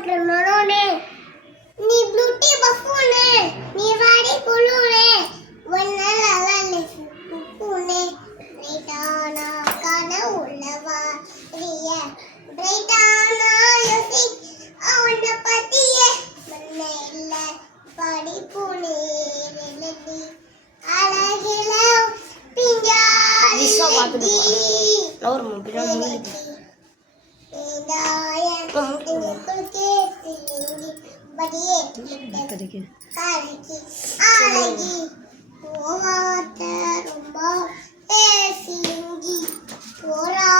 மற்றனோனே நீ ப்ளூட்டி பஃபூனே நீ வாடி குளுனே வண்ணல அலலே பூனே ரைட்டானா கான உள்ளவா ரிய ரைட்டானா யோசி அவன பத்தியே மண்ணே இல்ல பாடி பூனே ரெலடி அழகில பிஞ்சாலி விசா பாத்துட்டு லவர் மம்பிரா மூடி ரொம்ப பேசிங்கி போரா